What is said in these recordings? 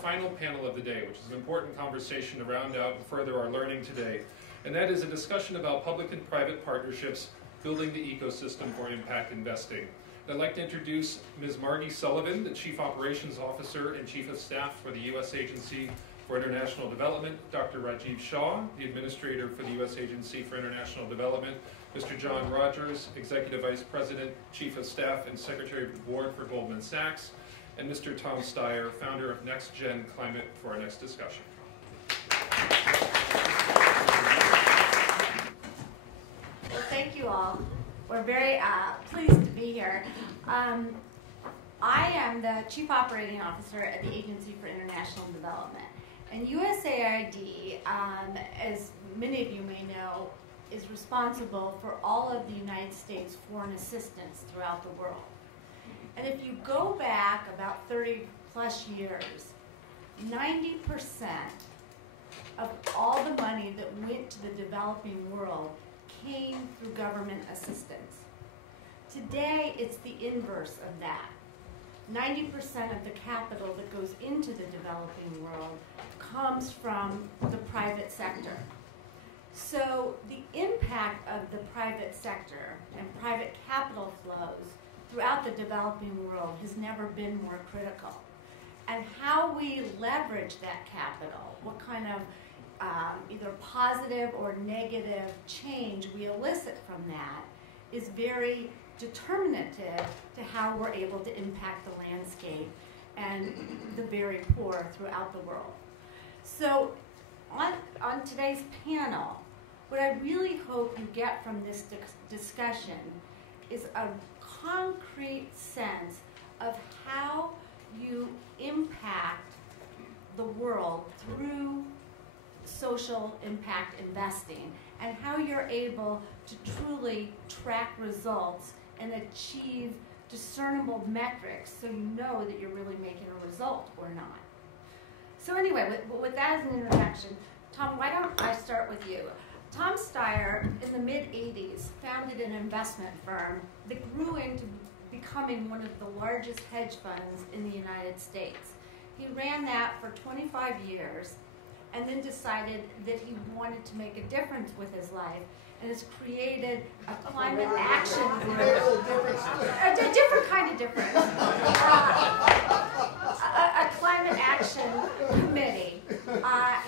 final panel of the day, which is an important conversation to round out and further our learning today. And that is a discussion about public and private partnerships, building the ecosystem for impact investing. And I'd like to introduce Ms. Margie Sullivan, the Chief Operations Officer and Chief of Staff for the U.S. Agency for International Development, Dr. Rajiv Shah, the Administrator for the U.S. Agency for International Development, Mr. John Rogers, Executive Vice President, Chief of Staff, and Secretary of the Board for Goldman Sachs, and Mr. Tom Steyer, founder of Next Gen Climate, for our next discussion. Well, thank you all. We're very pleased to be here. I am the Chief Operating Officer at the Agency for International Development. And USAID, as many of you may know, is responsible for all of the United States foreign assistance throughout the world. And if you go back about 30 plus years, 90% of all the money that went to the developing world came through government assistance. Today, it's the inverse of that. 90% of the capital that goes into the developing world comes from the private sector. So the impact of the private sector and private capital flows throughout the developing world has never been more critical. And how we leverage that capital, what kind of either positive or negative change we elicit from that, is very determinative to how we're able to impact the landscape and the very poor throughout the world. So on today's panel, what I really hope you get from this discussion is a concrete sense of how you impact the world through social impact investing, and how you're able to truly track results and achieve discernible metrics so you know that you're really making a result or not. So anyway, with that as an introduction, Tom, why don't I start with you? Tom Steyer, in the mid-'80s, founded an investment firm that grew into becoming one of the largest hedge funds in the United States. He ran that for 25 years and then decided that he wanted to make a difference with his life and has created a climate action group. A different kind of difference. A climate action committee.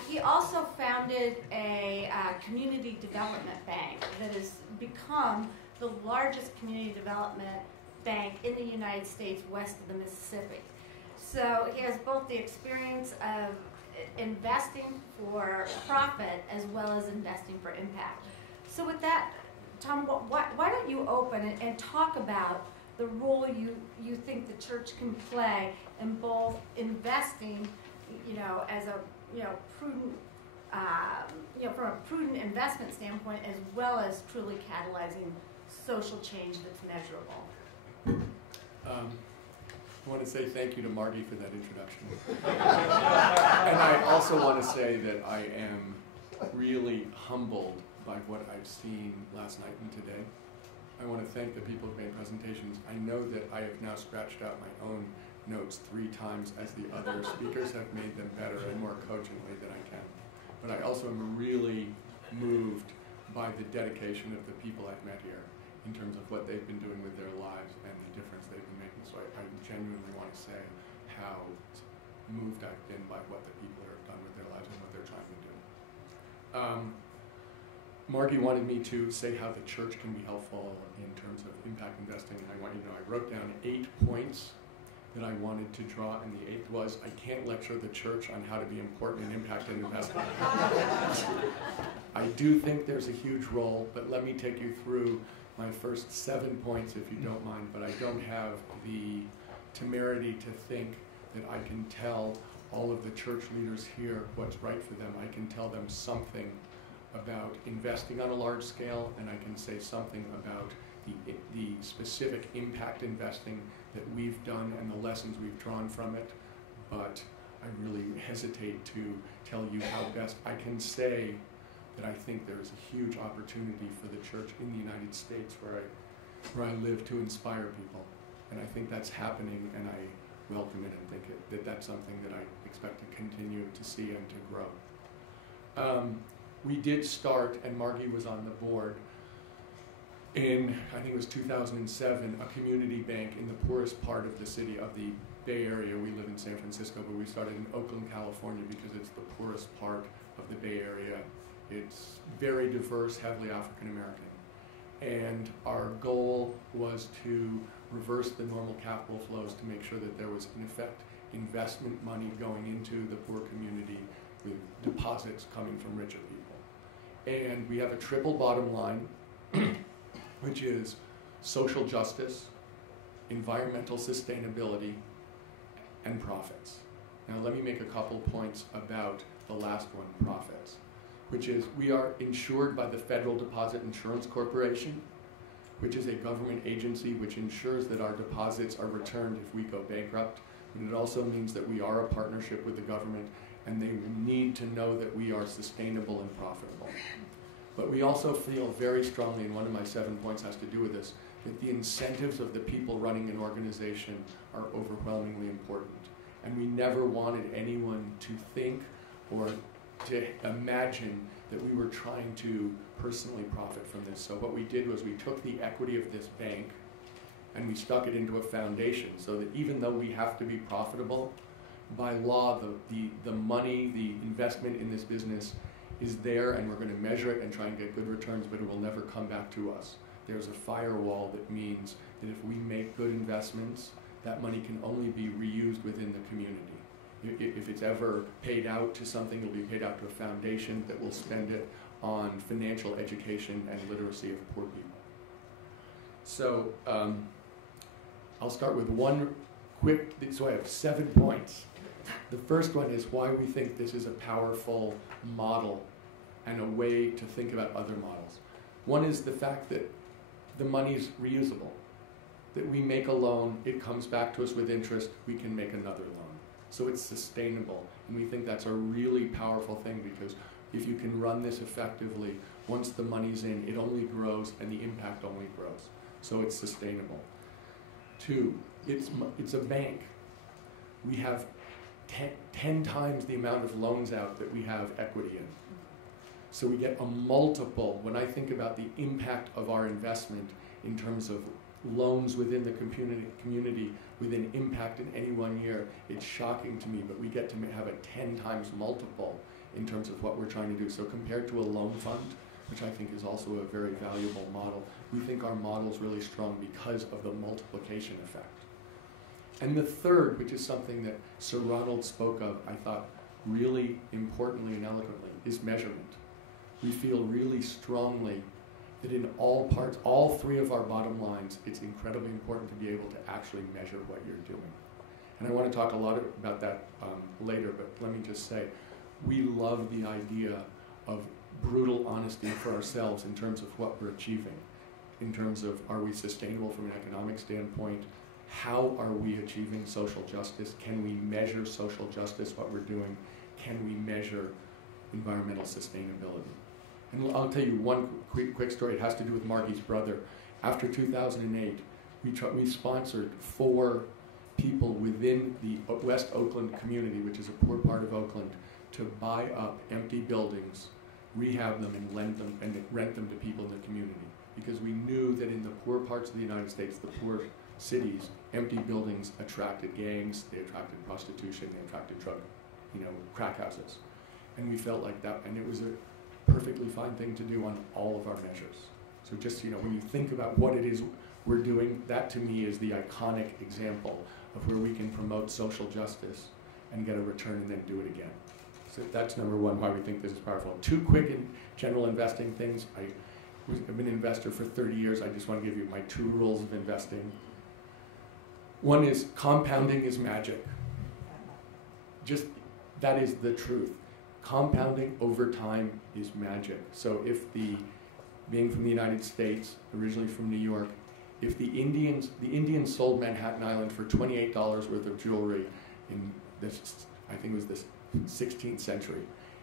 He also founded a community development bank that has become the largest community development bank in the United States west of the Mississippi. So he has both the experience of investing for profit as well as investing for impact. So with that, Tom, why don't you open and talk about the role you think the church can play in both investing, as a prudent, from a prudent investment standpoint, as well as truly catalyzing social change that's measurable. I want to say thank you to Margie for that introduction. And I also want to say that I am really humbled by what I've seen last night and today. I want to thank the people who made presentations. I know that I have now scratched out my own notes 3 times as the other speakers have made them better and more cogently than I can. But I also am really moved by the dedication of the people I've met here in terms of what they've been doing with their lives and the difference they've been making. So I genuinely want to say how moved I've been by what the people have done with their lives and what they're trying to do. Margie wanted me to say how the church can be helpful in terms of impact investing, and I want you to know I wrote down 8 points that I wanted to draw, and the 8th was, I can't lecture the church on how to be important in impact and investment. I do think there's a huge role, but let me take you through my first 7 points if you don't mind, but I don't have the temerity to think that I can tell all of the church leaders here what's right for them. I can tell them something about investing on a large scale, and I can say something about the specific impact investing that we've done and the lessons we've drawn from it, but I really hesitate to tell you how best I can say that I think there is a huge opportunity for the church in the United States where I live to inspire people. And I think that's happening, and welcome it and think that that's something that I expect to continue to see and to grow. We did start, and Margie was on the board, in, I think it was 2007, a community bank in the poorest part of the city, of the Bay Area. We live in San Francisco, but we started in Oakland, California, because it's the poorest part of the Bay Area. It's very diverse, heavily African American. And our goal was to reverse the normal capital flows to make sure that there was, in effect, investment money going into the poor community with deposits coming from richer people. And we have a triple bottom line, which is social justice, environmental sustainability, and profits. Now let me make a couple points about the last one, profits, which is we are insured by the Federal Deposit Insurance Corporation, which is a government agency which ensures that our deposits are returned if we go bankrupt. And it also means that we are a partnership with the government, and they need to know that we are sustainable and profitable. But we also feel very strongly, and one of my 7 points has to do with this, that the incentives of the people running an organization are overwhelmingly important. And we never wanted anyone to think or to imagine that we were trying to personally profit from this. So what we did was we took the equity of this bank and we stuck it into a foundation, so that even though we have to be profitable, by law, the money, the investment in this business is there, and we're going to measure it and try and get good returns, but it will never come back to us. There's a firewall that means that if we make good investments, that money can only be reused within the community. If it's ever paid out to something, it'll be paid out to a foundation that will spend it on financial education and literacy of poor people. So I'll start with one quick, so I have 7 points. The first one is why we think this is a powerful model and a way to think about other models. One is the fact that the money's reusable, that we make a loan, it comes back to us with interest, we can make another loan. So it's sustainable, and we think that's a really powerful thing, because if you can run this effectively, once the money's in, it only grows and the impact only grows. So it's sustainable. 2, it's a bank. We have 10 times the amount of loans out that we have equity in. So we get a multiple. When I think about the impact of our investment in terms of loans within the community with an impact in any 1 year, it's shocking to me, but we get to have a 10 times multiple in terms of what we're trying to do. So compared to a loan fund, which I think is also a very valuable model, we think our model is really strong because of the multiplication effect. And the third, which is something that Sir Ronald spoke of, I thought really importantly and eloquently, is measurement. We feel really strongly that in all parts, all 3 of our bottom lines, it's incredibly important to be able to actually measure what you're doing. And I want to talk a lot about that later, but let me just say, we love the idea of brutal honesty for ourselves in terms of what we're achieving, in terms of are we sustainable from an economic standpoint, how are we achieving social justice, can we measure social justice, what we're doing, can we measure environmental sustainability. And I'll tell you one quick story. It has to do with Margie's brother. After 2008, we sponsored 4 people within the West Oakland community, which is a poor part of Oakland, to buy up empty buildings, rehab them, and rent them to people in the community. Because we knew that in the poor parts of the United States, the poor cities, empty buildings attracted gangs, they attracted prostitution, they attracted crack houses. And we felt like that, and it was a perfectly fine thing to do on all of our measures. So just, when you think about what it is we're doing, that to me is the iconic example of where we can promote social justice and get a return and then do it again. So that's number 1, why we think this is powerful. 2 quick and general investing things. I've been an investor for 30 years. I just want to give you my 2 rules of investing. One is compounding is magic. Just, that is the truth. Compounding over time is magic. So if being from the United States, originally from New York, if the Indians sold Manhattan Island for $28 worth of jewelry in this, I think it was this 16th century,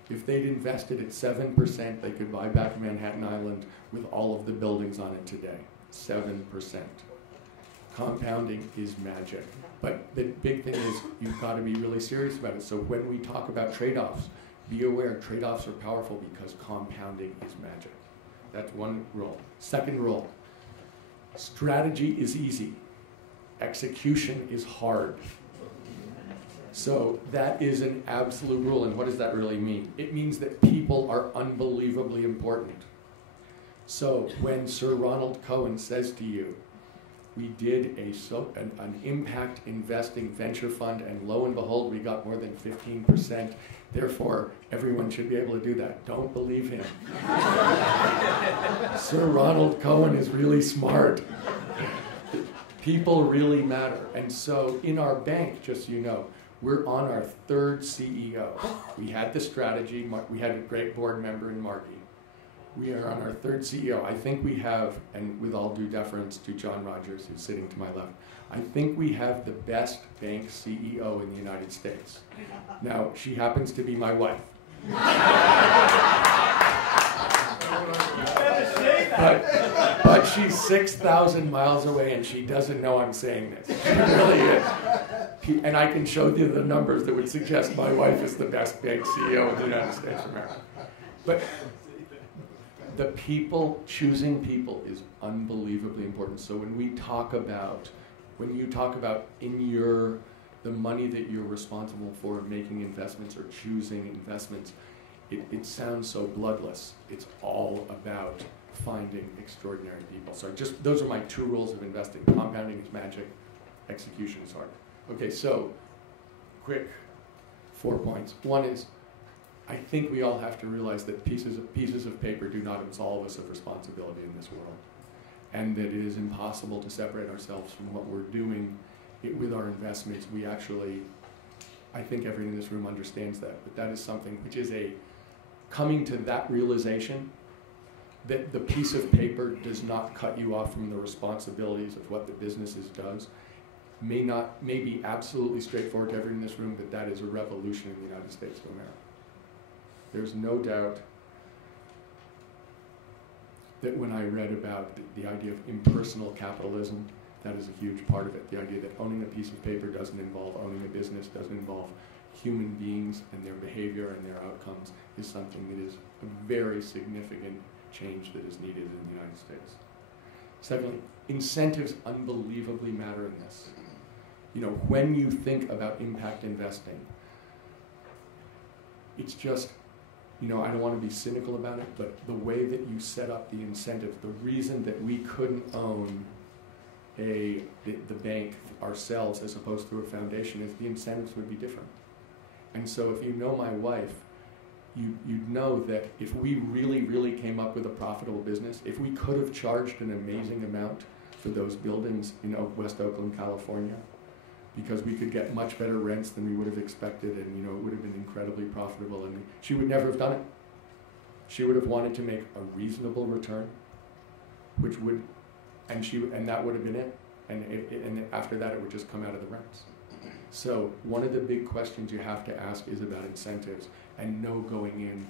if they'd invested at 7%, they could buy back Manhattan Island with all of the buildings on it today. 7%. compounding is magic. But the big thing is you've got to be really serious about it. So when we talk about trade-offs, be aware trade-offs are powerful because compounding is magic. That's one rule. Second rule, strategy is easy. Execution is hard. So that is an absolute rule. And what does that really mean? It means that people are unbelievably important. So when Sir Ronald Cohen says to you, we did an impact investing venture fund, and lo and behold, we got more than 15%. Therefore, everyone should be able to do that. Don't believe him. Sir Ronald Cohen is really smart. People really matter. And so in our bank, just so you know, we're on our third CEO. We had the strategy. We had a great board member in Margie. We are on our third CEO. I think we have, and with all due deference to John Rogers, who's sitting to my left, I think we have the best bank CEO in the United States. Now, she happens to be my wife. But she's 6,000 miles away and she doesn't know I'm saying this. She really is. And I can show you the numbers that would suggest my wife is the best bank CEO in the United States of America. But the people, choosing people is unbelievably important. So when you talk about the money that you're responsible for making investments or choosing investments, it sounds so bloodless. It's all about finding extraordinary people. So those are my two rules of investing. Compounding is magic, execution is hard. Okay, so quick 4 points. One is, I think we all have to realize that pieces of paper do not absolve us of responsibility in this world, and that it is impossible to separate ourselves from what we're doing with our investments. We actually, I think everyone in this room understands that, but that is something which is coming to that realization that the piece of paper does not cut you off from the responsibilities of what the businesses does. May be absolutely straightforward to everyone in this room, but that is a revolution in the United States of America. There's no doubt that when I read about the idea of impersonal capitalism, that is a huge part of it. The idea that owning a piece of paper doesn't involve owning a business, doesn't involve human beings and their behavior and their outcomes, is something that is a very significant change that is needed in the United States. Secondly, incentives unbelievably matter in this. You know, when you think about impact investing, it's just, you know, I don't want to be cynical about it, but the way that you set up the incentive, the reason that we couldn't own the bank ourselves as opposed to a foundation is the incentives would be different. And so if you know my wife, you'd know that if we really, really came up with a profitable business, if we could have charged an amazing amount for those buildings in West Oakland, California, because we could get much better rents than we would have expected, and you know, it would have been incredibly profitable, and she would never have done it. She would have wanted to make a reasonable return, and that would have been it. And after that, it would just come out of the rents. So one of the big questions you have to ask is about incentives, and know going in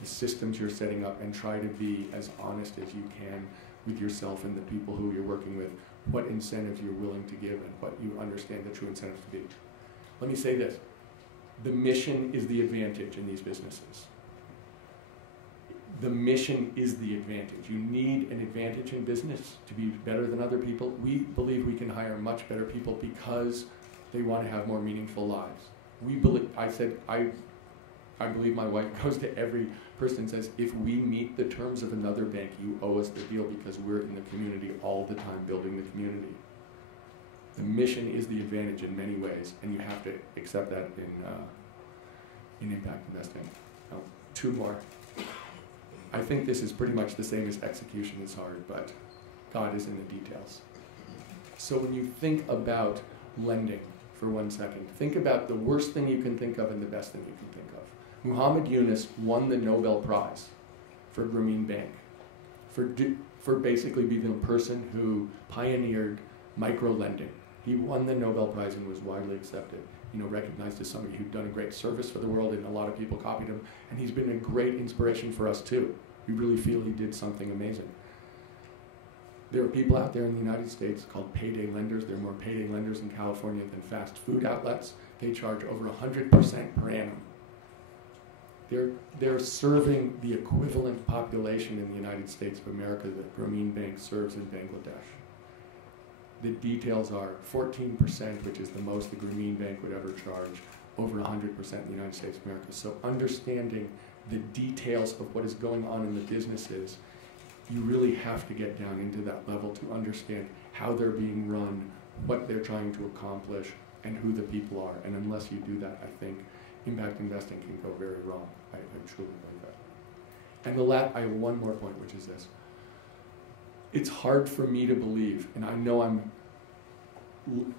the systems you're setting up, and try to be as honest as you can with yourself and the people who you're working with, what incentives you're willing to give and what you understand the true incentives to be. Let me say this. The mission is the advantage in these businesses. The mission is the advantage. You need an advantage in business to be better than other people. We believe we can hire much better people because they want to have more meaningful lives. I believe my wife goes to every person and says, if we meet the terms of another bank, you owe us the deal because we're in the community all the time building the community. The mission is the advantage in many ways, and you have to accept that in impact investing. Now, two more. I think this is pretty much the same as execution is hard, but God is in the details. So when you think about lending for 1 second, think about the worst thing you can think of and the best thing you can think of. Muhammad Yunus won the Nobel Prize for Grameen Bank, for basically being the person who pioneered micro-lending. He won the Nobel Prize and was widely accepted, you know, recognized as somebody who'd done a great service for the world, and a lot of people copied him, and he's been a great inspiration for us too. We really feel he did something amazing. There are people out there in the United States called payday lenders. There are more payday lenders in California than fast food outlets. They charge over 100% per annum. They're serving the equivalent population in the United States of America that Grameen Bank serves in Bangladesh. The details are 14%, which is the most the Grameen Bank would ever charge, over 100% in the United States of America. So understanding the details of what is going on in the businesses, you really have to get down into that level to understand how they're being run, what they're trying to accomplish, and who the people are. And unless you do that, I think impact investing can go very wrong. I truly believe that. And I have one more point, which is this. It's hard for me to believe, and I know I'm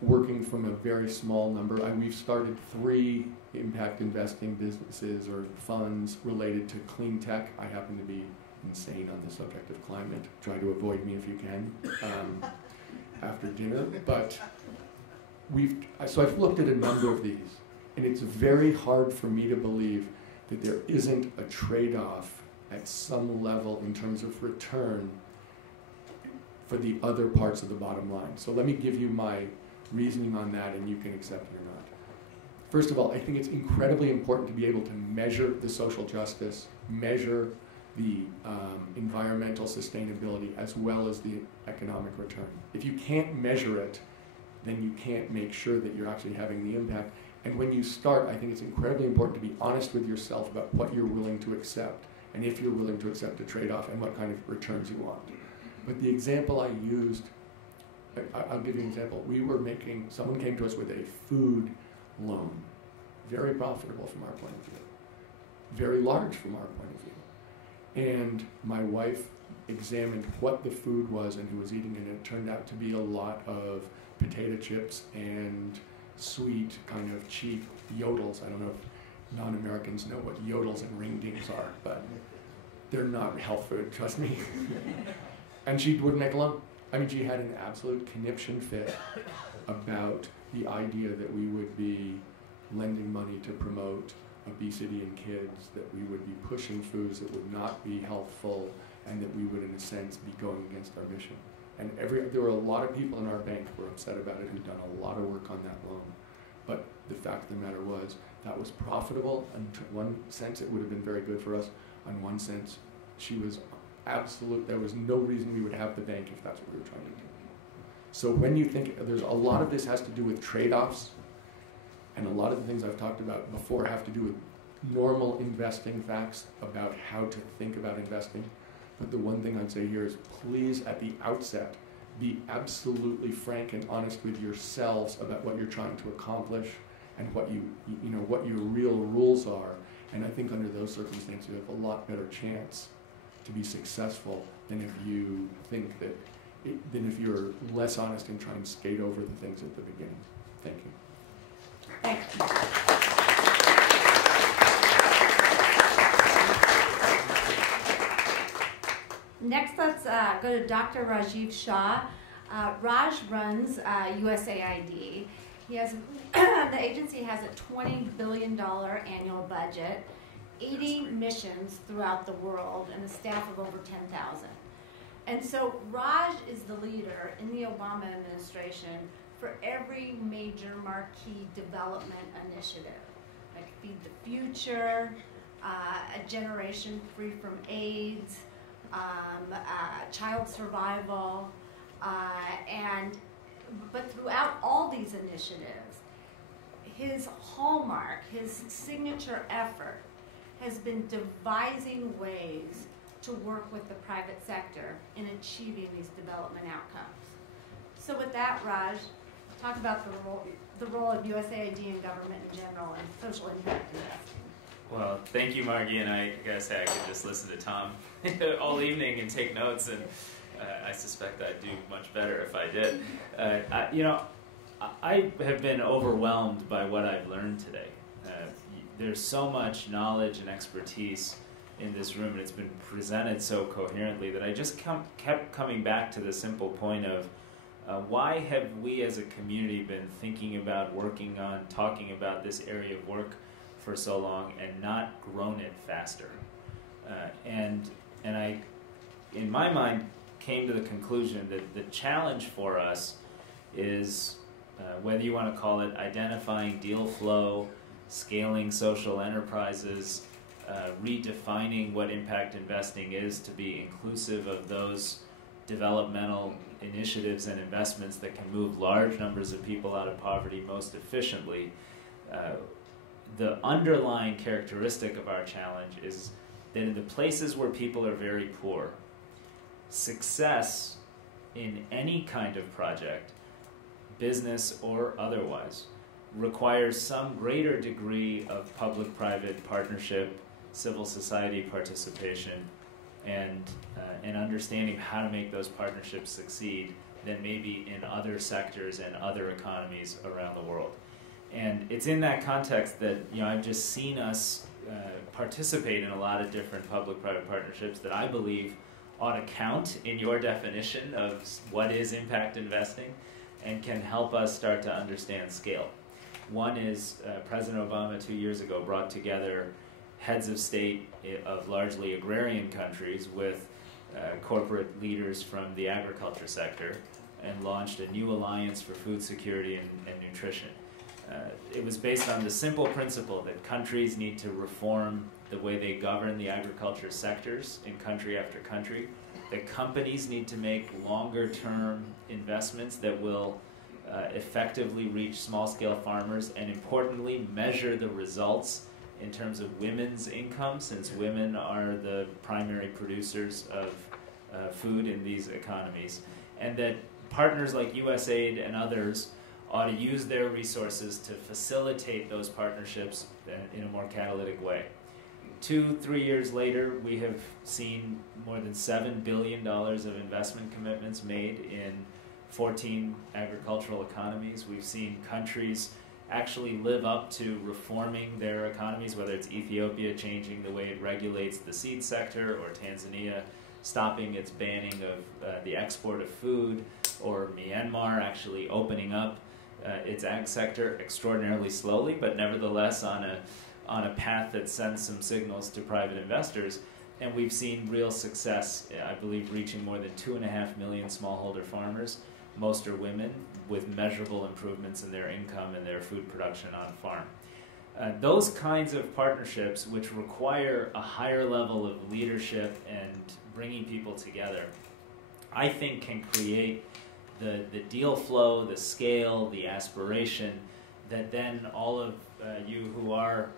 working from a very small number. We've started 3 impact investing businesses or funds related to clean tech. I happen to be insane on the subject of climate. Try to avoid me if you can after dinner. But so I've looked at a number of these, and it's very hard for me to believe that there isn't a trade-off at some level in terms of return for the other parts of the bottom line. So let me give you my reasoning on that, and you can accept it or not. First of all, I think it's incredibly important to be able to measure the social justice, measure the environmental sustainability, as well as the economic return. If you can't measure it, then you can't make sure that you're actually having the impact. And when you start, I think it's incredibly important to be honest with yourself about what you're willing to accept, and if you're willing to accept a trade-off, and what kind of returns you want. But the example I used, I'll give you an example. Someone came to us with a food loan, very profitable from our point of view, very large from our point of view. And my wife examined what the food was and who was eating it, and it turned out to be a lot of potato chips and sweet, kind of cheap yodels. I don't know if non-Americans know what yodels and ring-dings are, but they're not health food, trust me. And she wouldn't make a loan. I mean, she had an absolute conniption fit about the idea that we would be lending money to promote obesity in kids, that we would be pushing foods that would not be healthful, and that we would, in a sense, be going against our mission. And there were a lot of people in our bank who were upset about it, who'd done a lot of work on that loan. But the fact of the matter was, that was profitable. In one sense, it would have been very good for us. In one sense, she was there was no reason we would have the bank if that's what we were trying to do. So when you think, there's a lot of this has to do with trade-offs, and a lot of the things I've talked about before have to do with normal investing facts about how to think about investing. But the one thing I'd say here is, please, at the outset, be absolutely frank and honest with yourselves about what you're trying to accomplish and what what your real rules are. And I think under those circumstances, you have a lot better chance to be successful than if you think that, than if you're less honest and try and skate over the things at the beginning. Thank you. Thanks. Next, let's go to Dr. Rajiv Shah. Raj runs USAID. The agency has a $20 billion annual budget, 80 missions throughout the world, and a staff of over 10,000. And so Raj is the leader in the Obama administration for every major marquee development initiative, like Feed the Future, A Generation Free from AIDS, child survival, but throughout all these initiatives, his hallmark, his signature effort has been devising ways to work with the private sector in achieving these development outcomes. So with that, Raj, talk about the role of USAID and government in general and social impact investing. Well, thank you, Margie, and I gotta say I could just listen to Tom all evening and take notes, and I suspect I'd do much better if I did. I have been overwhelmed by what I've learned today. There's so much knowledge and expertise in this room, and it's been presented so coherently that I just kept coming back to the simple point of why have we as a community been thinking about, working on, talking about this area of work for so long and not grown it faster? And I, in my mind, came to the conclusion that the challenge for us is, whether you want to call it identifying deal flow, scaling social enterprises, redefining what impact investing is to be inclusive of those developmental initiatives and investments that can move large numbers of people out of poverty most efficiently. The underlying characteristic of our challenge is that in the places where people are very poor, success in any kind of project, business or otherwise, requires some greater degree of public-private partnership, civil society participation, and an understanding of how to make those partnerships succeed than maybe in other sectors and other economies around the world. And it's in that context that I've just seen us participate in a lot of different public-private partnerships that I believe ought to count in your definition of what is impact investing and can help us start to understand scale. One is President Obama 2 years ago brought together heads of state of largely agrarian countries with corporate leaders from the agriculture sector and launched a new alliance for food security and nutrition. It was based on the simple principle that countries need to reform the way they govern the agriculture sectors in country after country, that companies need to make longer-term investments that will effectively reach small-scale farmers and, importantly, measure the results in terms of women's income, since women are the primary producers of food in these economies, and that partners like USAID and others ought to use their resources to facilitate those partnerships in a more catalytic way. 2-3 years later, we have seen more than $7 billion of investment commitments made in 14 agricultural economies. We've seen countries actually live up to reforming their economies, whether it's Ethiopia changing the way it regulates the seed sector, or Tanzania stopping its banning of the export of food, or Myanmar actually opening up its ag sector extraordinarily slowly, but nevertheless on a path that sends some signals to private investors. And we've seen real success, I believe, reaching more than 2.5 million smallholder farmers. Most are women, with measurable improvements in their income and their food production on farm. Those kinds of partnerships, which require a higher level of leadership and bringing people together, I think can create the deal flow, the scale, the aspiration that then all of you who are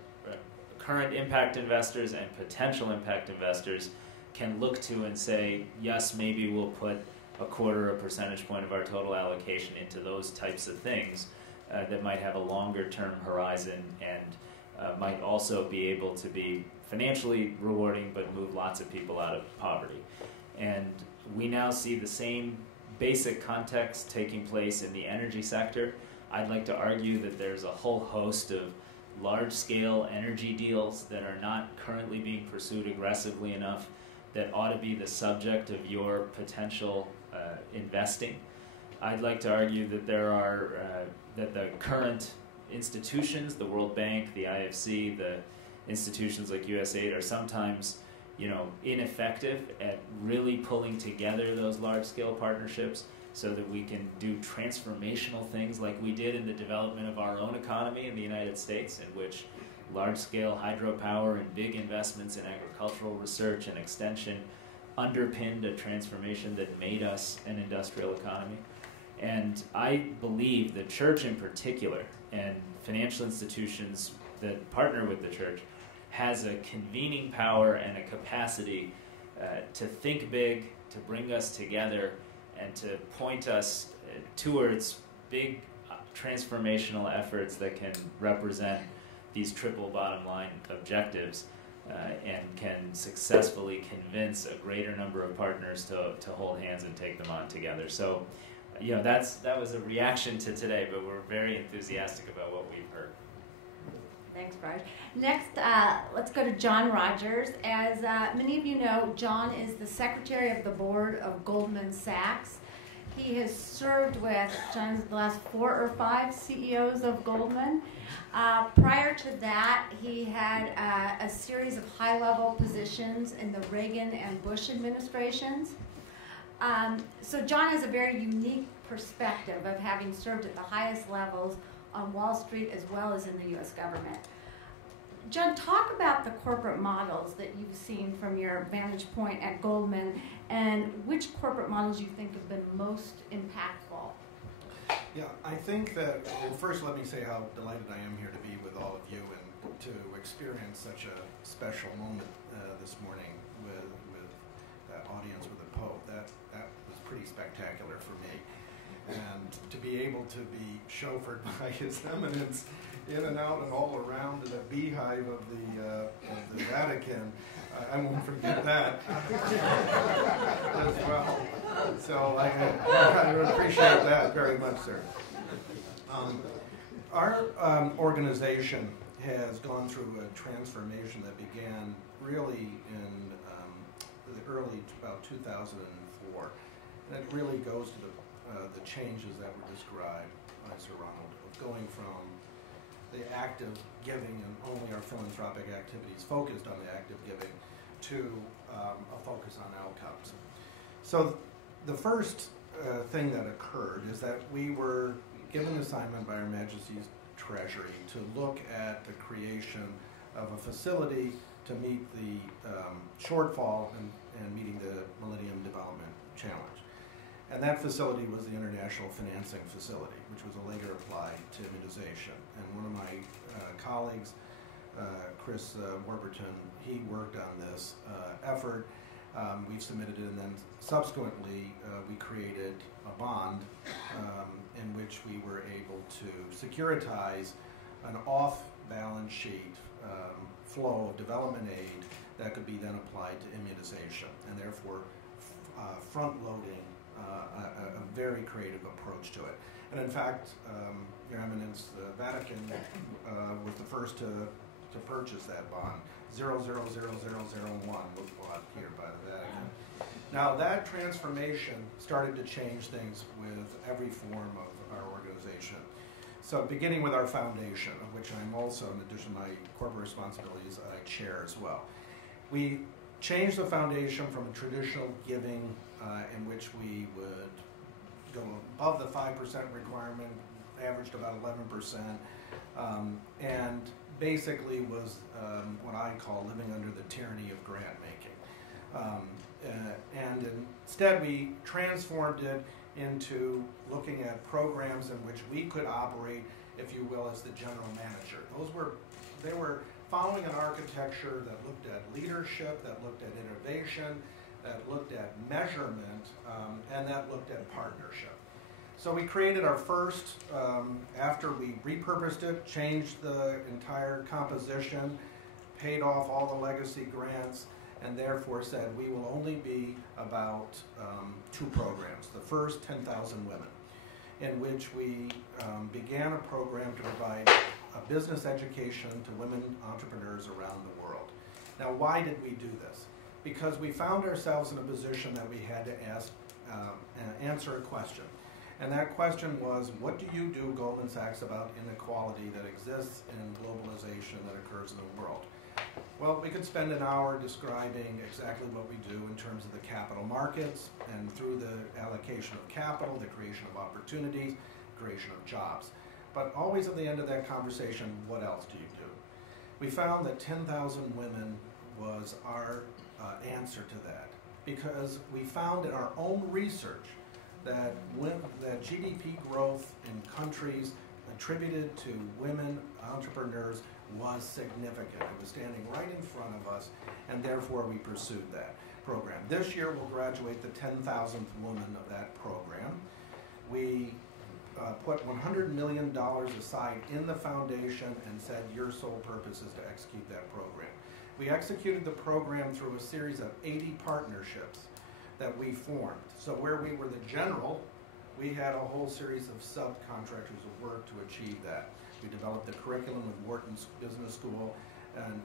current impact investors and potential impact investors can look to and say, yes, maybe we'll put 0.25 percentage point of our total allocation into those types of things that might have a longer term horizon and might also be able to be financially rewarding but move lots of people out of poverty. And we now see the same basic context taking place in the energy sector. I'd like to argue that there's a whole host of large-scale energy deals that are not currently being pursued aggressively enough that ought to be the subject of your potential investing. I'd like to argue that that the current institutions, the World Bank, the IFC, the institutions like USAID, are sometimes ineffective at really pulling together those large-scale partnerships so that we can do transformational things like we did in the development of our own economy in the United States, in which large-scale hydropower and big investments in agricultural research and extension underpinned a transformation that made us an industrial economy. And I believe the church in particular, and financial institutions that partner with the church, has a convening power and a capacity to think big, to bring us together, and to point us towards big transformational efforts that can represent these triple bottom line objectives and can successfully convince a greater number of partners to hold hands and take them on together. So, that was a reaction to today, but we're very enthusiastic about what we've heard. Thanks, Raj. Next, let's go to John Rogers. As many of you know, John is the secretary of the board of Goldman Sachs. He has served with John's the last 4 or 5 CEOs of Goldman. Prior to that, he had a series of high-level positions in the Reagan and Bush administrations. So John has a very unique perspective of having served at the highest levels on Wall Street as well as in the U.S. government. John, talk about the corporate models that you've seen from your vantage point at Goldman, and which corporate models you think have been most impactful. Yeah, I think that, well, first let me say how delighted I am here to be with all of you and to experience such a special moment this morning with that audience with the Pope. That was pretty spectacular for me. And to be able to be chauffeured by His Eminence in and out and all around the beehive of the Vatican, I won't forget that as well. So I appreciate that very much, sir. Our organization has gone through a transformation that began really in the early, about 2004. And it really goes to the changes that were described by Sir Ronald, of going from the active giving and only our philanthropic activities focused on the active giving to a focus on outcomes. So the first thing that occurred is that we were given an assignment by Her Majesty's Treasury to look at the creation of a facility to meet the shortfall and meeting the Millennium Development Challenge. And that facility was the International Financing Facility, which was later applied to immunization. And one of my colleagues, Chris Warburton, he worked on this effort. We submitted it, and then subsequently we created a bond in which we were able to securitize an off-balance sheet flow of development aid that could be then applied to immunization, and therefore front-loading a very creative approach to it. And in fact, Your Eminence, the Vatican was the first to purchase that bond. 000001 was bought here by the Vatican. Now that transformation started to change things with every form of our organization. So beginning with our foundation, of which I'm also, in addition to my corporate responsibilities, I chair as well. We changed the foundation from a traditional giving in which we would go above the 5% requirement, averaged about 11%, and basically was what I call living under the tyranny of grant making. And instead we transformed it into looking at programs in which we could operate, if you will, as the general manager. They were following an architecture that looked at leadership, that looked at innovation, that looked at measurement, and that looked at partnership. So we created our first, after we repurposed it, changed the entire composition, paid off all the legacy grants, and therefore said we will only be about 2 programs. The first, 10,000 women, in which we began a program to provide a business education to women entrepreneurs around the world. Now, why did we do this? Because we found ourselves in a position that we had to answer a question. And that question was, what do you do, Goldman Sachs, about inequality that exists in globalization that occurs in the world? Well, we could spend an hour describing exactly what we do in terms of the capital markets and through the allocation of capital, the creation of opportunities, creation of jobs. But always at the end of that conversation, what else do you do? We found that 10,000 women was our answer to that, because we found in our own research that GDP growth in countries attributed to women entrepreneurs was significant. It was standing right in front of us, and therefore we pursued that program. This year we'll graduate the 10,000th woman of that program. We put $100 million aside in the foundation and said your sole purpose is to execute that program. We executed the program through a series of 80 partnerships that we formed. So where we were the general, we had a whole series of subcontractors who worked to achieve that. We developed the curriculum with Wharton's Business School, and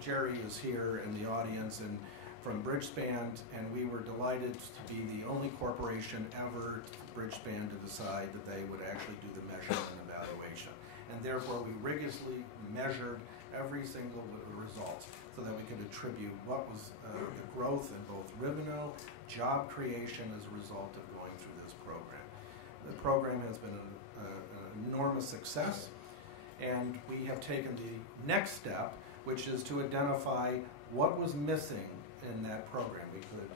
Jerry is here in the audience and from Bridgespan, and we were delighted to be the only corporation ever, Bridgespan, to decide that they would actually do the measurement and evaluation. and therefore we rigorously measured every single result so that we could attribute what was the growth in both revenue, job creation as a result of going through this program. The program has been an enormous success, and we have taken the next step, which is to identify what was missing in that program. We could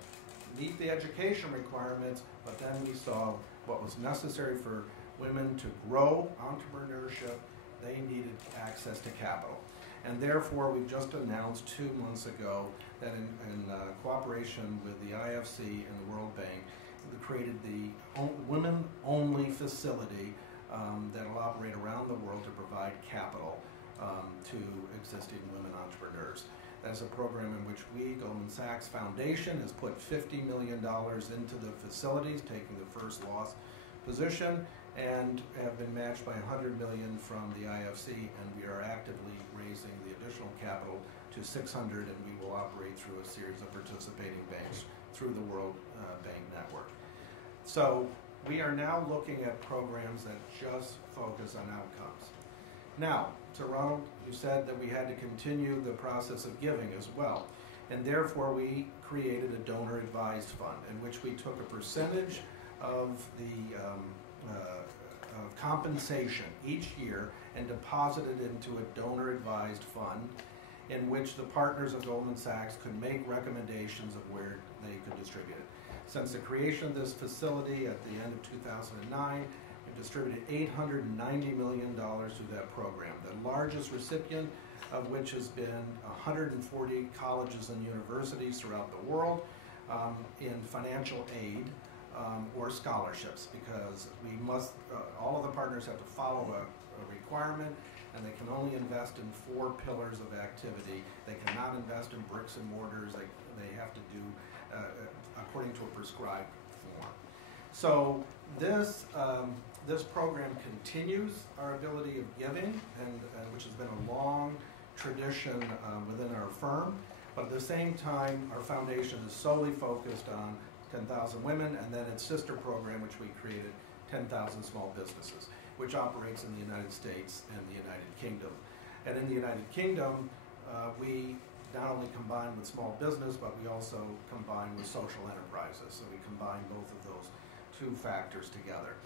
meet the education requirements, but then we saw what was necessary for women to grow entrepreneurship. They needed access to capital. And therefore, we've just announced 2 months ago that in cooperation with the IFC and the World Bank, we created the women-only facility that will operate around the world to provide capital to existing women entrepreneurs. That's a program in which we, Goldman Sachs Foundation, has put $50 million into the facilities, taking the first loss position, and have been matched by $100 million from the IFC, and we are actively raising the additional capital to $600, and we will operate through a series of participating banks through the World Bank Network. So we are now looking at programs that just focus on outcomes. Now, so Ronald, you said that we had to continue the process of giving as well, and therefore we created a donor-advised fund in which we took a percentage of the compensation each year and deposited into a donor-advised fund in which the partners of Goldman Sachs could make recommendations of where they could distribute it. Since the creation of this facility at the end of 2009, we've distributed $890 million through that program, the largest recipient of which has been 140 colleges and universities throughout the world in financial aid or scholarships, because we must, all of the partners have to follow a requirement, and they can only invest in 4 pillars of activity. They cannot invest in bricks and mortars. They have to do according to a prescribed form. So this program continues our ability of giving, and which has been a long tradition within our firm. But at the same time, our foundation is solely focused on 10,000 women, and then its sister program, which we created, 10,000 Small Businesses, which operates in the United States and the United Kingdom. And in the United Kingdom, we not only combine with small business, but we also combine with social enterprises. So we combine both of those 2 factors together.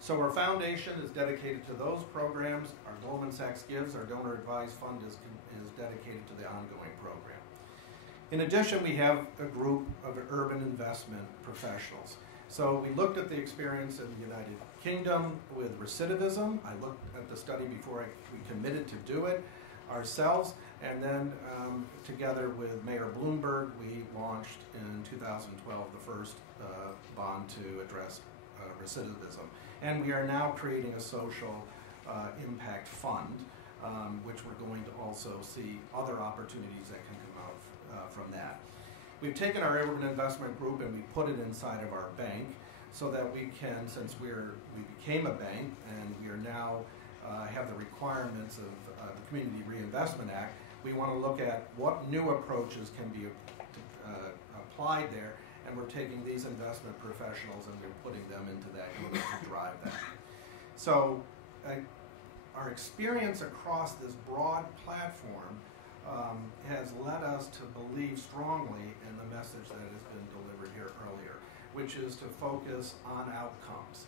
So our foundation is dedicated to those programs. Our Goldman Sachs Gives, our donor advised fund, is dedicated to the ongoing program. In addition, we have a group of urban investment professionals. So we looked at the experience in the United Kingdom with recidivism. I looked at the study before we committed to do it ourselves, and then together with Mayor Bloomberg, we launched in 2012 the first bond to address recidivism. And we are now creating a social impact fund, which we're going to also see other opportunities that can come out from that. We've taken our urban investment group and we put it inside of our bank so that we can, since we became a bank and we are now have the requirements of the Community Reinvestment Act, we want to look at what new approaches can be applied there, and we're taking these investment professionals and we're putting them into that unit to drive that. So our experience across this broad platform has led us to believe strongly in the message that has been delivered here earlier, which is to focus on outcomes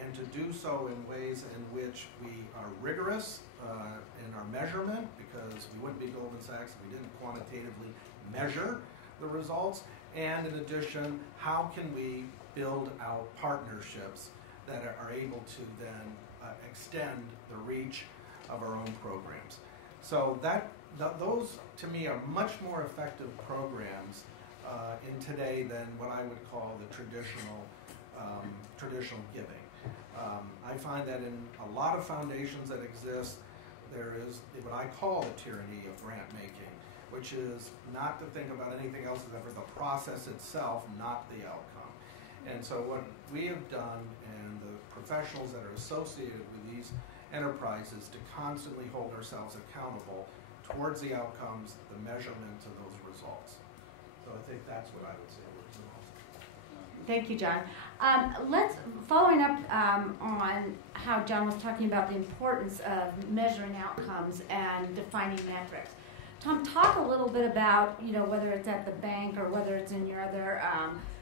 and to do so in ways in which we are rigorous in our measurement, because we wouldn't be Goldman Sachs if we didn't quantitatively measure the results. And in addition, how can we build out partnerships that are able to then extend the reach of our own programs. So those, to me, are much more effective programs in today than what I would call the traditional giving. I find that in a lot of foundations that exist, there is what I call the tyranny of grant making, which is not to think about anything else except for the process itself, not the outcome. And so what we have done, and the professionals that are associated with these enterprises, to constantly hold ourselves accountable towards the outcomes, the measurement of those results. So I think that's what I would say we're doing. Thank you, John. Following up on how John was talking about the importance of measuring outcomes and defining metrics. Tom, talk a little bit about, whether it's at the bank or whether it's in your other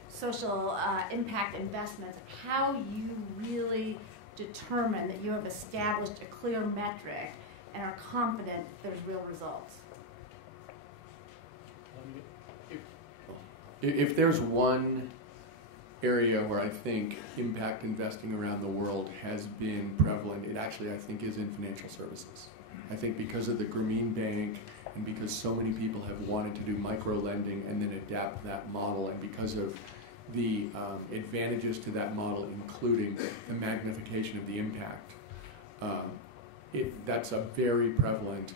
social impact investments, how you really determine that you have established a clear metric and are confident there's real results. If there's one area where I think impact investing around the world has been prevalent, it actually, I think, is in financial services. I think because of the Grameen Bank and because so many people have wanted to do micro-lending and then adapt that model, and because of the advantages to that model, including the magnification of the impact, that's a very prevalent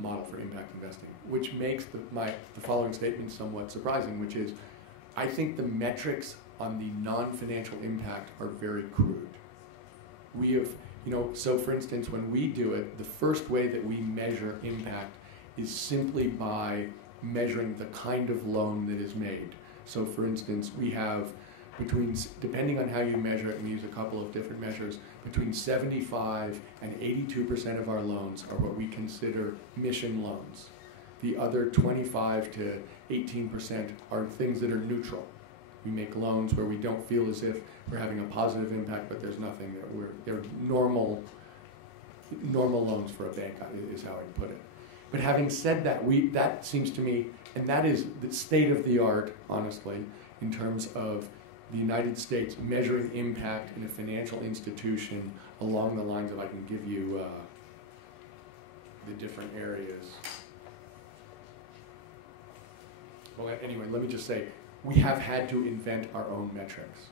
model for impact investing, which makes the following statement somewhat surprising, which is, I think the metrics on the non-financial impact are very crude. We have, so for instance, when we do it, the first way that we measure impact is simply by measuring the kind of loan that is made. So for instance, we have depending on how you measure it, and we use a couple of different measures, between 75 and 82% of our loans are what we consider mission loans. The other 25 to 18% are things that are neutral. We make loans where we don't feel as if we're having a positive impact, but there's nothing that they're normal loans for a bank, is how I put it. But having said that, that seems to me, and that is the state of the art, honestly, in terms of the United States measuring impact in a financial institution along the lines of, I can give you the different areas. Well, anyway, let me just say, we have had to invent our own metrics.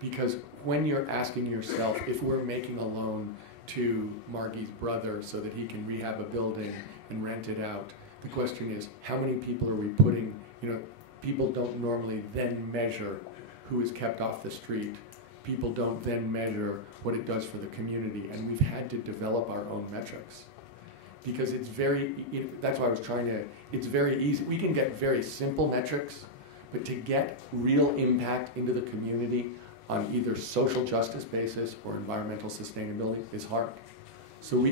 Because when you're asking yourself, if we're making a loan to Margie's brother so that he can rehab a building and rent it out, the question is, how many people are we putting, people don't normally then measure who is kept off the street. People don't then measure what it does for the community, and we've had to develop our own metrics. Because it's that's why I was it's very easy. We can get very simple metrics, but to get real impact into the community on either social justice basis or environmental sustainability is hard. So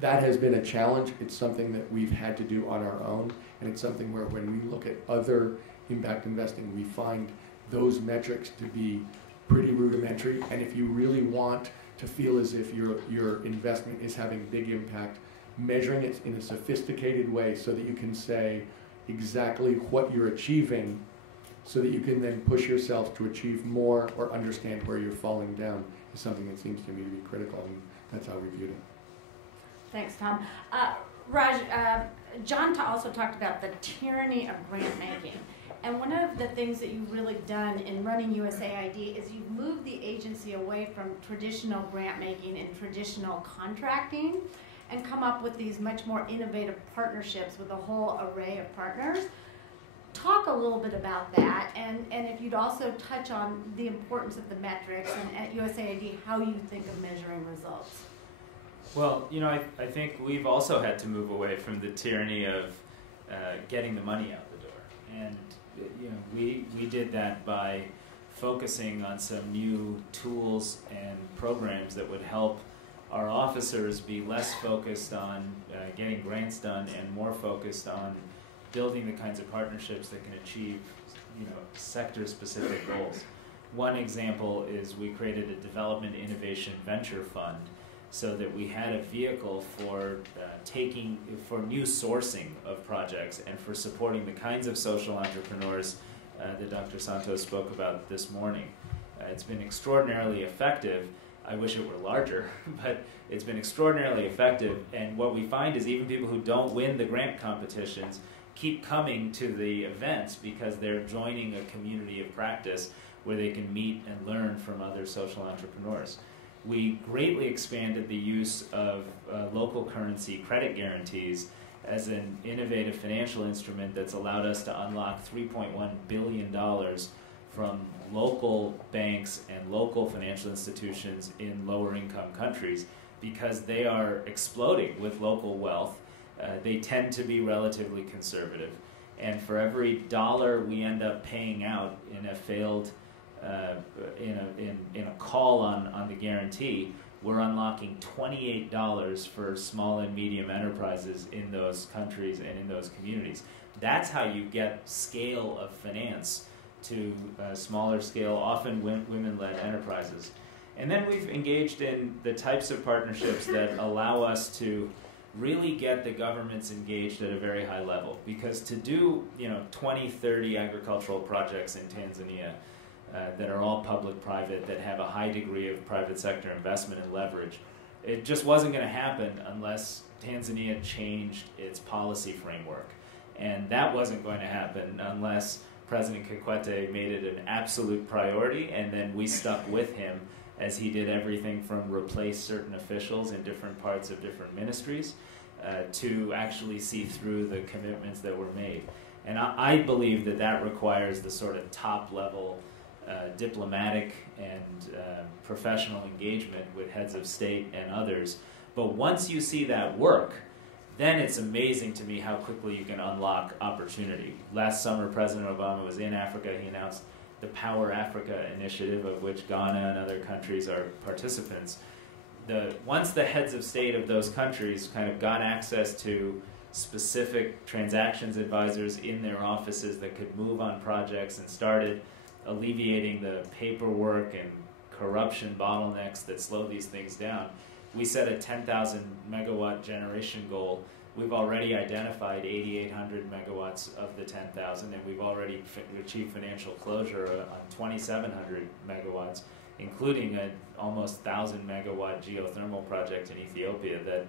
that has been a challenge. It's something that we've had to do on our own, and it's something where when we look at other impact investing, we find those metrics to be pretty rudimentary. And if you really want to feel as if your investment is having big impact, measuring it in a sophisticated way so that you can say exactly what you're achieving, so that you can then push yourself to achieve more or understand where you're falling down, is something that seems to me to be critical, and that's how we viewed it. Thanks, Tom. Raj, John also talked about the tyranny of grant making. And one of the things that you've really done in running USAID is you've moved the agency away from traditional grant making and traditional contracting and come up with these much more innovative partnerships with a whole array of partners. Talk a little bit about that, and if you'd also touch on the importance of the metrics and at USAID how you think of measuring results. Well, I think we've also had to move away from the tyranny of getting the money out the door. And we did that by focusing on some new tools and programs that would help our officers be less focused on getting grants done and more focused on building the kinds of partnerships that can achieve sector-specific goals. One example is we created a development innovation venture fund so that we had a vehicle for new sourcing of projects and for supporting the kinds of social entrepreneurs that Dr. Santos spoke about this morning. It's been extraordinarily effective. I wish it were larger, but it's been extraordinarily effective, and what we find is even people who don't win the grant competitions keep coming to the events because they're joining a community of practice where they can meet and learn from other social entrepreneurs. We greatly expanded the use of local currency credit guarantees as an innovative financial instrument that's allowed us to unlock $3.1 billion from local banks and local financial institutions in lower income countries because they are exploding with local wealth. They tend to be relatively conservative. And for every dollar we end up paying out in a failed, in a call on the guarantee, we're unlocking $28 for small and medium enterprises in those countries and in those communities. That's how you get scale of finance to smaller scale, often women-led enterprises. And then we've engaged in the types of partnerships that allow us to really get the governments engaged at a very high level. Because to do 20, 30 agricultural projects in Tanzania that are all public-private, that have a high degree of private sector investment and leverage, it just wasn't going to happen unless Tanzania changed its policy framework. And that wasn't going to happen unless President Kikwete made it an absolute priority, and then we stuck with him as he did everything from replace certain officials in different parts of different ministries to actually see through the commitments that were made. And I believe that that requires the sort of top-level diplomatic and professional engagement with heads of state and others. But once you see that work, then it's amazing to me how quickly you can unlock opportunity. Last summer, President Obama was in Africa. He announced the Power Africa initiative, of which Ghana and other countries are participants. Once the heads of state of those countries kind of got access to specific transactions advisors in their offices that could move on projects and started alleviating the paperwork and corruption bottlenecks that slow these things down, we set a 10,000 megawatt generation goal. We've already identified 8,800 megawatts of the 10,000, and we've already achieved financial closure on 2,700 megawatts, including an almost 1,000 megawatt geothermal project in Ethiopia that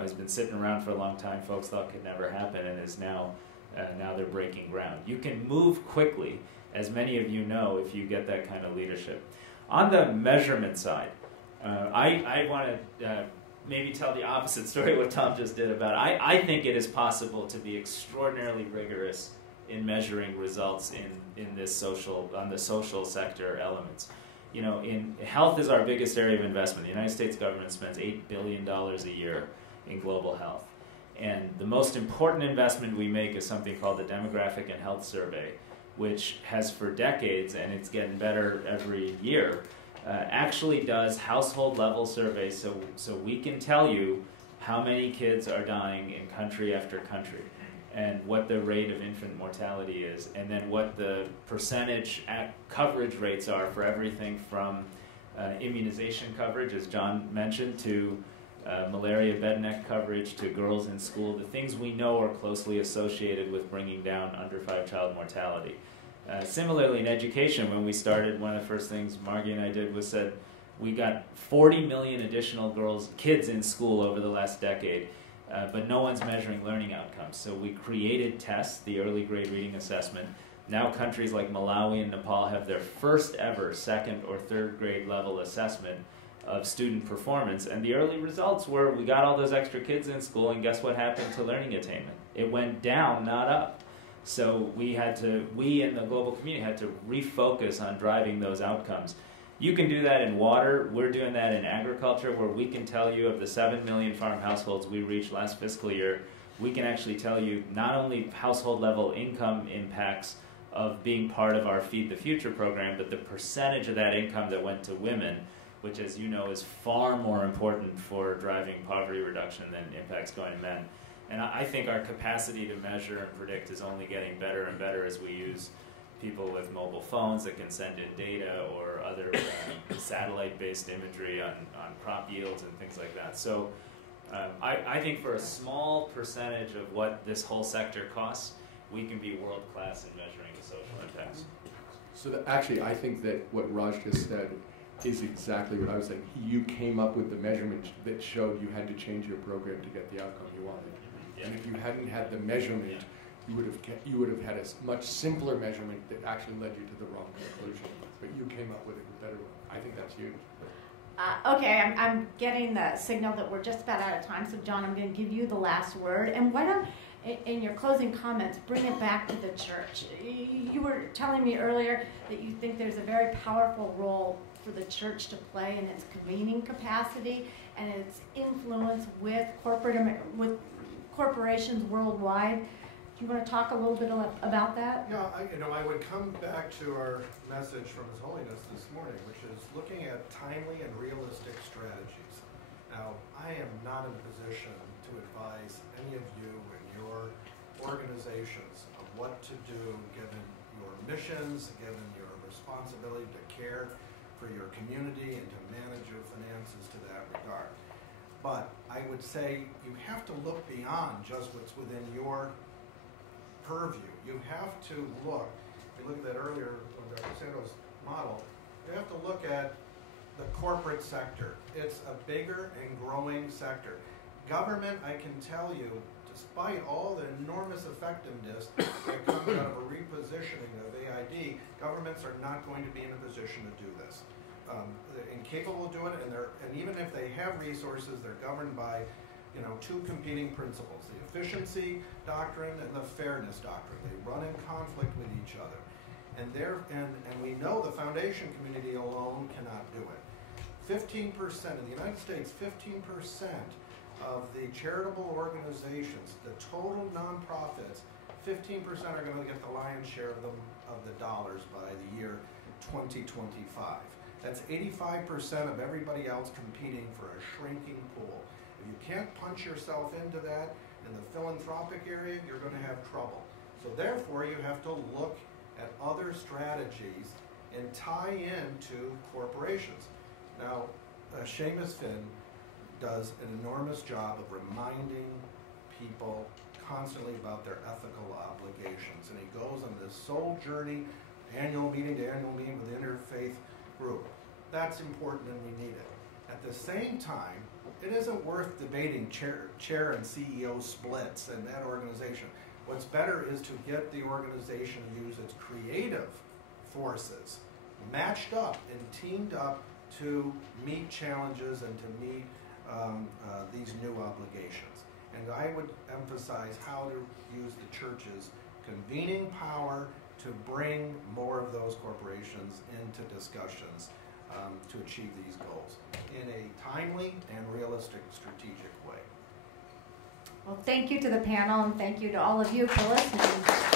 has been sitting around for a long time. Folks thought could never happen, and is now they're breaking ground. You can move quickly, as many of you know, if you get that kind of leadership. On the measurement side, I want to maybe tell the opposite story of what Tom just did about it. I think it is possible to be extraordinarily rigorous in measuring results in this on the social sector elements. In health is our biggest area of investment. The United States government spends $8 billion a year in global health. And the most important investment we make is something called the Demographic and Health Survey, which has for decades, and it's getting better every year, actually does household level surveys so we can tell you how many kids are dying in country after country and what the rate of infant mortality is, and then what the percentage coverage rates are for everything from immunization coverage, as John mentioned, to malaria bed neck coverage, to girls in school, the things we know are closely associated with bringing down under 5 child mortality. Similarly, in education, when we started, one of the first things Margie and I did was said we got 40 million additional kids in school over the last decade, but no one's measuring learning outcomes. So we created tests, the early grade reading assessment. Now countries like Malawi and Nepal have their first ever second or third grade level assessment of student performance. And the early results were we got all those extra kids in school, and guess what happened to learning attainment? It went down, not up. So we in the global community had to refocus on driving those outcomes. You can do that in water. We're doing that in agriculture, where we can tell you of the 7 million farm households we reached last fiscal year, we can actually tell you not only household level income impacts of being part of our Feed the Future program, but the percentage of that income that went to women, which, as you know, is far more important for driving poverty reduction than impacts going to men. And I think our capacity to measure and predict is only getting better and better as we use people with mobile phones that can send in data, or other satellite-based imagery on crop yields and things like that. So I think for a small percentage of what this whole sector costs, we can be world-class in measuring the social impacts. So actually, I think that what Raj just said is exactly what I was saying. You came up with the measurement that showed you had to change your program to get the outcome you wanted. Yeah. And if you hadn't had the measurement, you would have had a much simpler measurement that actually led you to the wrong conclusion. But you came up with a better one. I think that's huge. Okay, I'm getting the signal that we're just about out of time. So John, I'm going to give you the last word. And why don't, in your closing comments, bring it back to the church. You were telling me earlier that you think there's a very powerful role for the church to play in its convening capacity and its influence with corporations worldwide. Do you want to talk a little bit about that? Yeah, I would come back to our message from His Holiness this morning, which is looking at timely and realistic strategies. Now, I am not in a position to advise any of you and your organizations of what to do given your missions, given your responsibility to care for your community and to manage your finances to that regard. But I would say you have to look beyond just what's within your purview. You have to look, if you look at that earlier on Dr. Sando's model, you have to look at the corporate sector. It's a bigger and growing sector. Government, I can tell you, despite all the enormous effectiveness that comes out of a repositioning of AID, governments are not going to be in a position to do this. They're incapable of doing it, and even if they have resources, they're governed by two competing principles: the efficiency doctrine and the fairness doctrine. They run in conflict with each other, and we know the foundation community alone cannot do it. 15% in the United States, 15% of the charitable organizations, the total nonprofits, 15% are going to get the lion's share of the dollars by the year 2025. That's 85% of everybody else competing for a shrinking pool. If you can't punch yourself into that in the philanthropic area, you're going to have trouble. So therefore, you have to look at other strategies and tie into corporations. Now, Seamus Finn does an enormous job of reminding people constantly about their ethical obligations. And he goes on this soul journey, annual meeting to annual meeting with the interfaith group. That's important and we need it. At the same time, it isn't worth debating chair and CEO splits in that organization. What's better is to get the organization to use its creative forces, matched up and teamed up to meet challenges and to meet these new obligations. And I would emphasize how to use the church's convening power to bring more of those corporations into discussions to achieve these goals in a timely and realistic, strategic way. Well, thank you to the panel, and thank you to all of you for listening.